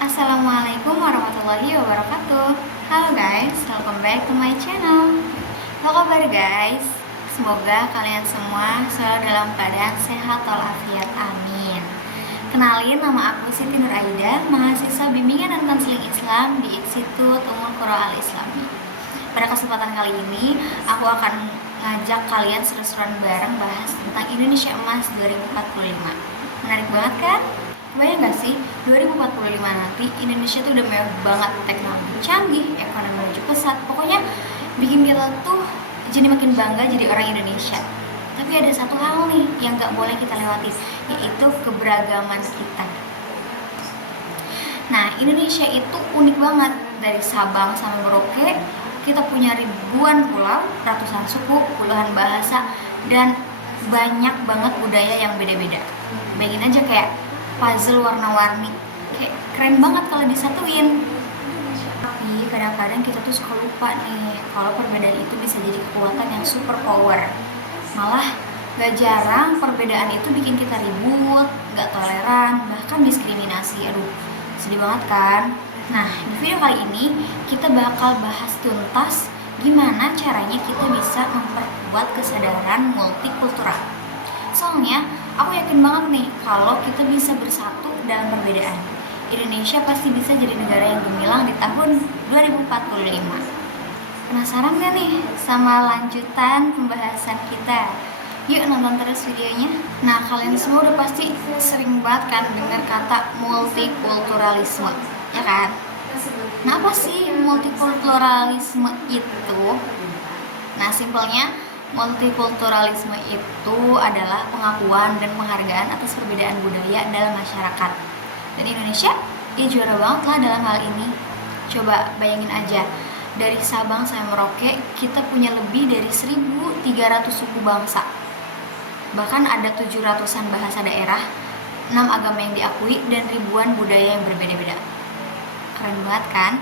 Assalamualaikum warahmatullahi wabarakatuh. Halo guys, welcome back to my channel. Apa kabar guys? Semoga kalian semua selalu dalam keadaan sehat walafiat, amin. Kenalin, nama aku Siti Nur Aida, mahasiswa bimbingan dan konseling Islam di Institut Ummul Qura Al Islami. Pada kesempatan kali ini, aku akan ngajak kalian seru-seruan bareng bahas tentang Indonesia Emas 2045. Menarik banget kan? Bayang gak sih, 2045 nanti Indonesia tuh udah mewah banget, teknologi canggih, ekonomi maju pesat. Pokoknya bikin kita tuh jadi makin bangga jadi orang Indonesia. Tapi ada satu hal nih yang gak boleh kita lewati, yaitu keberagaman kita. Nah, Indonesia itu unik banget. Dari Sabang sampai Merauke, kita punya ribuan pulau, ratusan suku, puluhan bahasa, dan banyak banget budaya yang beda-beda. Bayangin aja kayak puzzle warna-warni, kayak keren banget kalau disatuin. Tapi kadang-kadang kita tuh suka lupa nih kalau perbedaan itu bisa jadi kekuatan yang super power. Malah gak jarang perbedaan itu bikin kita ribut, gak toleran, bahkan diskriminasi. Aduh, sedih banget kan? Nah, di video kali ini kita bakal bahas tuntas gimana caranya kita bisa memperkuat kesadaran multikultural. Soalnya aku yakin banget nih kalau kita bisa bersatu dalam perbedaan. Indonesia pasti bisa jadi negara yang gemilang di tahun 2045. Penasaran gak nih sama lanjutan pembahasan kita? Yuk nonton terus videonya. Nah, kalian semua udah pasti sering banget kan dengar kata multikulturalisme, ya kan? Nah, apa sih multikulturalisme itu? Nah, simpelnya multikulturalisme itu adalah pengakuan dan penghargaan atas perbedaan budaya dalam masyarakat. Dan Indonesia, ya juara banget lah dalam hal ini. Coba bayangin aja, dari Sabang sampai Merauke, kita punya lebih dari 1.300 suku bangsa. Bahkan ada 700-an bahasa daerah, 6 agama yang diakui, dan ribuan budaya yang berbeda-beda. Keren banget kan?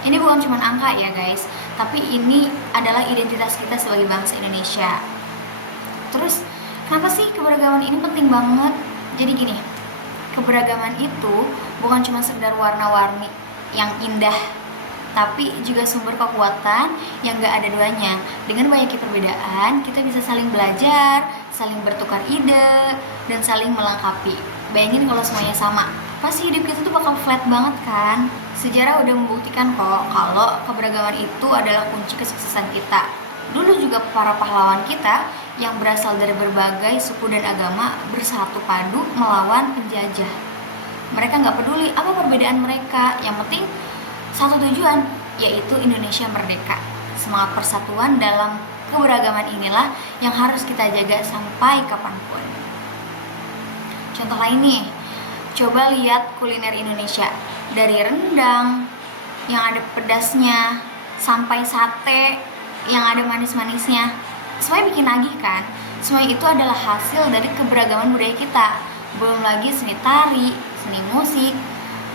Ini bukan cuma angka ya guys, tapi ini adalah identitas kita sebagai bangsa Indonesia. Terus, kenapa sih keberagaman ini penting banget? Jadi gini, keberagaman itu bukan cuma sekedar warna-warni yang indah, tapi juga sumber kekuatan yang gak ada duanya. Dengan banyaknya perbedaan, kita bisa saling belajar, saling bertukar ide, dan saling melengkapi. Bayangin kalau semuanya sama, pasti hidup kita tuh bakal flat banget kan? Sejarah udah membuktikan kok kalau keberagaman itu adalah kunci kesuksesan kita. Dulu juga para pahlawan kita yang berasal dari berbagai suku dan agama bersatu padu melawan penjajah. Mereka gak peduli apa perbedaan mereka, yang penting satu tujuan, yaitu Indonesia merdeka. Semangat persatuan dalam keberagaman inilah yang harus kita jaga sampai kapanpun. Contoh lain nih, coba lihat kuliner Indonesia. Dari rendang yang ada pedasnya sampai sate yang ada manis-manisnya, semuanya bikin nagih kan? Semua itu adalah hasil dari keberagaman budaya kita. Belum lagi seni tari, seni musik,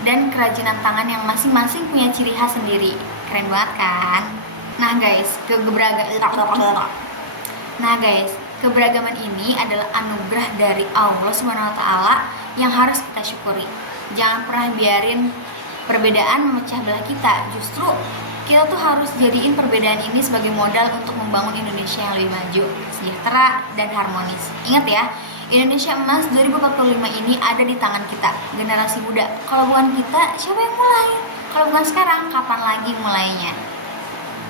dan kerajinan tangan yang masing-masing punya ciri khas sendiri. Keren banget kan? Nah guys, keberagaman ini adalah anugerah dari Allah SWT yang harus kita syukuri. Jangan pernah biarin perbedaan memecah belah kita. Justru kita tuh harus jadiin perbedaan ini sebagai modal untuk membangun Indonesia yang lebih maju, sejahtera, dan harmonis. Ingat ya, Indonesia Emas 2045 ini ada di tangan kita, generasi muda. Kalau bukan kita, siapa yang mulai? Kalau bukan sekarang, kapan lagi mulainya?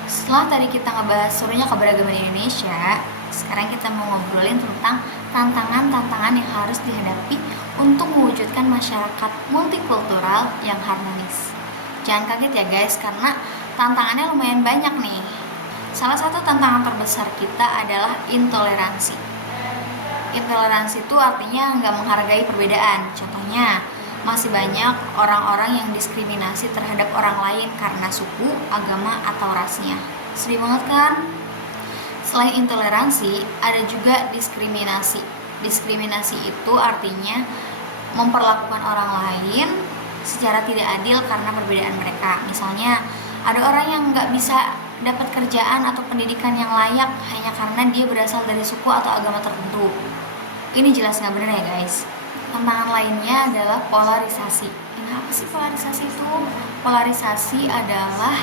Setelah tadi kita ngebahas serunya keberagaman Indonesia, sekarang kita mau ngobrolin tentang tantangan-tantangan yang harus dihadapi untuk mewujudkan masyarakat multikultural yang harmonis. Jangan kaget ya guys, karena tantangannya lumayan banyak nih. Salah satu tantangan terbesar kita adalah intoleransi. Intoleransi itu artinya nggak menghargai perbedaan. Contohnya, masih banyak orang-orang yang diskriminasi terhadap orang lain karena suku, agama, atau rasnya. Sedih banget kan? Selain intoleransi, ada juga diskriminasi. Diskriminasi itu artinya memperlakukan orang lain secara tidak adil karena perbedaan mereka. Misalnya, ada orang yang nggak bisa dapat kerjaan atau pendidikan yang layak hanya karena dia berasal dari suku atau agama tertentu. Ini jelas nggak benar ya guys. Tantangan lainnya adalah polarisasi. Ini apa sih polarisasi itu? Polarisasi adalah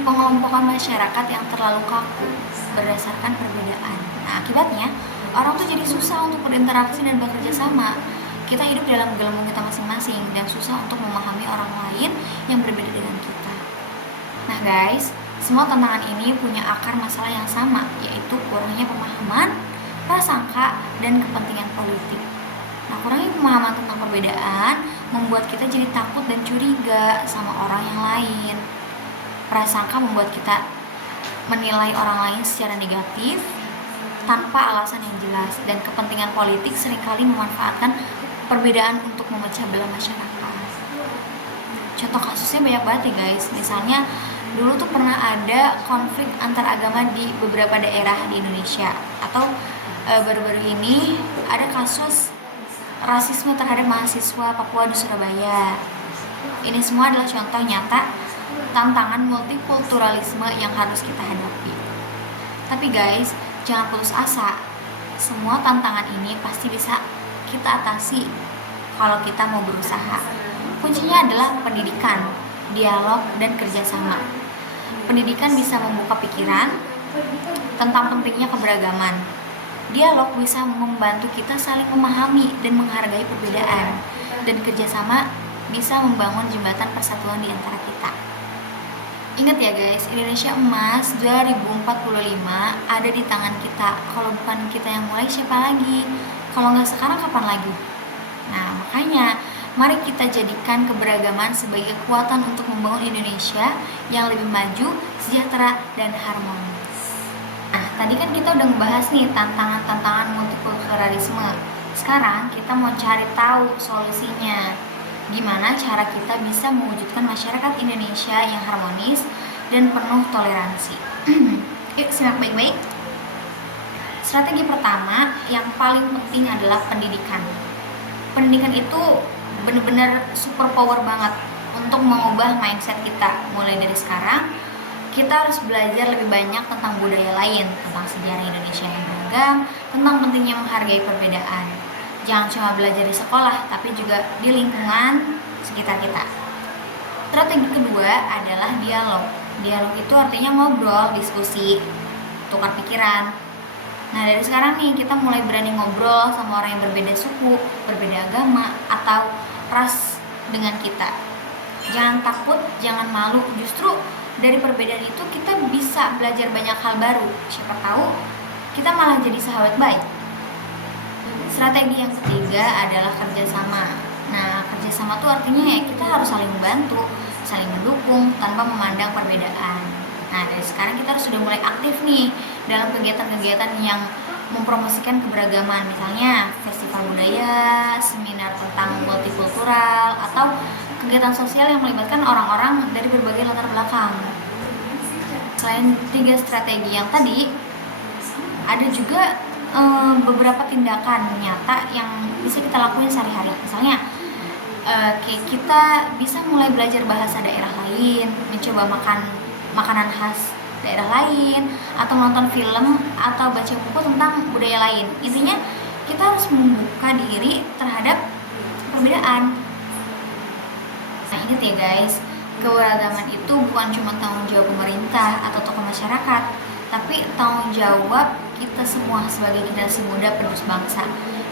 pengelompokan masyarakat yang terlalu kaku berdasarkan perbedaan. Nah, akibatnya orang tuh jadi susah untuk berinteraksi dan bekerja sama. Kita hidup dalam gelembung kita masing-masing dan susah untuk memahami orang lain yang berbeda dengan kita. Nah guys, semua tantangan ini punya akar masalah yang sama, yaitu kurangnya pemahaman, prasangka, dan kepentingan politik. Nah, kurangnya pemahaman tentang perbedaan membuat kita jadi takut dan curiga sama orang yang lain. Prasangka membuat kita menilai orang lain secara negatif tanpa alasan yang jelas, dan kepentingan politik seringkali memanfaatkan perbedaan untuk memecah belah masyarakat. Contoh kasusnya banyak banget ya guys. Misalnya dulu tuh pernah ada konflik antar agama di beberapa daerah di Indonesia, atau baru-baru ini ada kasus rasisme terhadap mahasiswa Papua di Surabaya. Ini semua adalah contoh nyata tantangan multikulturalisme yang harus kita hadapi. Tapi guys, jangan putus asa. Semua tantangan ini pasti bisa kita atasi kalau kita mau berusaha. Kuncinya adalah pendidikan, dialog, dan kerjasama. Pendidikan bisa membuka pikiran tentang pentingnya keberagaman. Dialog bisa membantu kita saling memahami dan menghargai perbedaan, dan kerjasama bisa membangun jembatan persatuan di antara kita. Ingat ya guys, Indonesia Emas 2045 ada di tangan kita. Kalau bukan kita yang mulai, siapa lagi? Kalau nggak sekarang, kapan lagi? Nah, makanya mari kita jadikan keberagaman sebagai kekuatan untuk membangun Indonesia yang lebih maju, sejahtera, dan harmonis. Nah, tadi kan kita udah ngebahas nih tantangan-tantangan multikulturalisme. Sekarang kita mau cari tahu solusinya. Gimana cara kita bisa mewujudkan masyarakat Indonesia yang harmonis dan penuh toleransi. Yuk simak baik-baik. Strategi pertama yang paling penting adalah pendidikan. Pendidikan itu benar-benar super power banget untuk mengubah mindset kita. Mulai dari sekarang, kita harus belajar lebih banyak tentang budaya lain, tentang sejarah Indonesia yang beragam, tentang pentingnya menghargai perbedaan. Jangan cuma belajar di sekolah, tapi juga di lingkungan sekitar kita. Strategi kedua adalah dialog. Dialog itu artinya ngobrol, diskusi, tukar pikiran. Nah, dari sekarang nih kita mulai berani ngobrol sama orang yang berbeda suku, berbeda agama, atau ras dengan kita. Jangan takut, jangan malu. Justru dari perbedaan itu kita bisa belajar banyak hal baru. Siapa tahu kita malah jadi sahabat baik. Strategi yang ketiga adalah kerjasama. Nah, kerjasama itu artinya ya kita harus saling membantu, saling mendukung tanpa memandang perbedaan. Nah, dari sekarang kita harus sudah mulai aktif nih dalam kegiatan-kegiatan yang mempromosikan keberagaman. Misalnya festival budaya, seminar tentang multikultural, atau kegiatan sosial yang melibatkan orang-orang dari berbagai latar belakang. Selain 3 strategi yang tadi, ada juga beberapa tindakan nyata yang bisa kita lakuin sehari-hari. Misalnya kita bisa mulai belajar bahasa daerah lain, mencoba makanan khas daerah lain, atau nonton film atau baca buku tentang budaya lain. Intinya kita harus membuka diri terhadap perbedaan. Nah, ingat ya guys, keberagaman itu bukan cuma tanggung jawab pemerintah atau tokoh masyarakat, tapi tanggung jawab kita semua sebagai generasi muda penerus bangsa.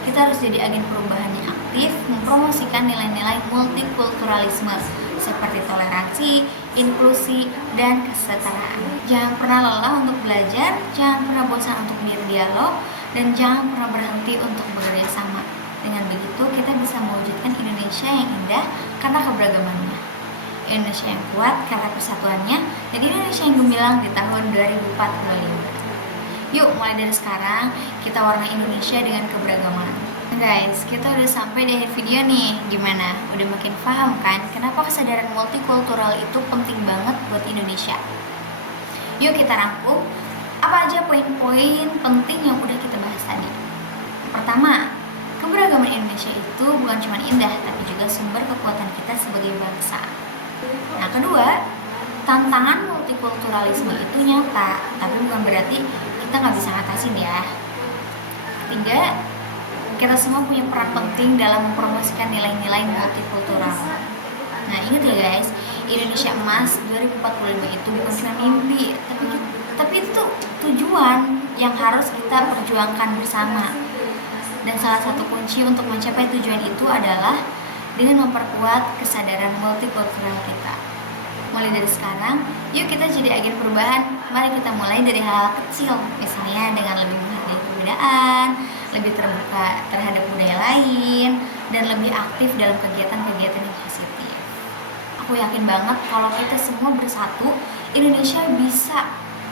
Kita harus jadi agen perubahan yang aktif, mempromosikan nilai-nilai multikulturalisme seperti toleransi, inklusi, dan kesetaraan. Jangan pernah lelah untuk belajar, jangan pernah bosan untuk berdialog, dan jangan pernah berhenti untuk bekerja sama. Dengan begitu kita bisa mewujudkan Indonesia yang indah karena keberagamannya, Indonesia yang kuat karena persatuannya, dan Indonesia yang gemilang di tahun 2045. Yuk, mulai dari sekarang kita warnai Indonesia dengan keberagaman. Guys, kita udah sampai di akhir video nih. Gimana? Udah makin paham kan kenapa kesadaran multikultural itu penting banget buat Indonesia? Yuk kita rangkum apa aja poin-poin penting yang udah kita bahas tadi. Pertama, keberagaman Indonesia itu bukan cuma indah, tapi juga sumber kekuatan kita sebagai bangsa. Nah, kedua, tantangan multikulturalisme itu nyata, tapi bukan berarti kita nggak bisa ngatasin ya. Ketiga, kita semua punya peran penting dalam mempromosikan nilai-nilai multikultural. Nah, ingat ya guys, Indonesia Emas 2045 itu bukan cuma mimpi, tapi itu tujuan yang harus kita perjuangkan bersama. Dan salah satu kunci untuk mencapai tujuan itu adalah dengan memperkuat kesadaran multikultural kita. Mulai dari sekarang, yuk kita jadi agen perubahan. Mari kita mulai dari hal-hal kecil, misalnya dengan lebih menghargai perbedaan, lebih terbuka terhadap budaya lain, dan lebih aktif dalam kegiatan-kegiatan yang positif. Aku yakin banget kalau kita semua bersatu, Indonesia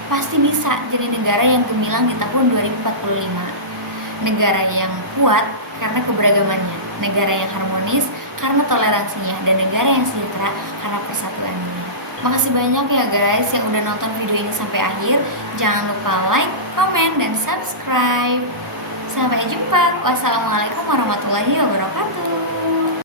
pasti bisa jadi negara yang gemilang di tahun 2045. Negara yang kuat karena keberagamannya, negara yang harmonis karena toleransinya, dan negara yang sejahtera karena persatuannya. Makasih banyak ya guys yang udah nonton video ini sampai akhir. Jangan lupa like, komen, dan subscribe. Sampai jumpa. Wassalamualaikum warahmatullahi wabarakatuh.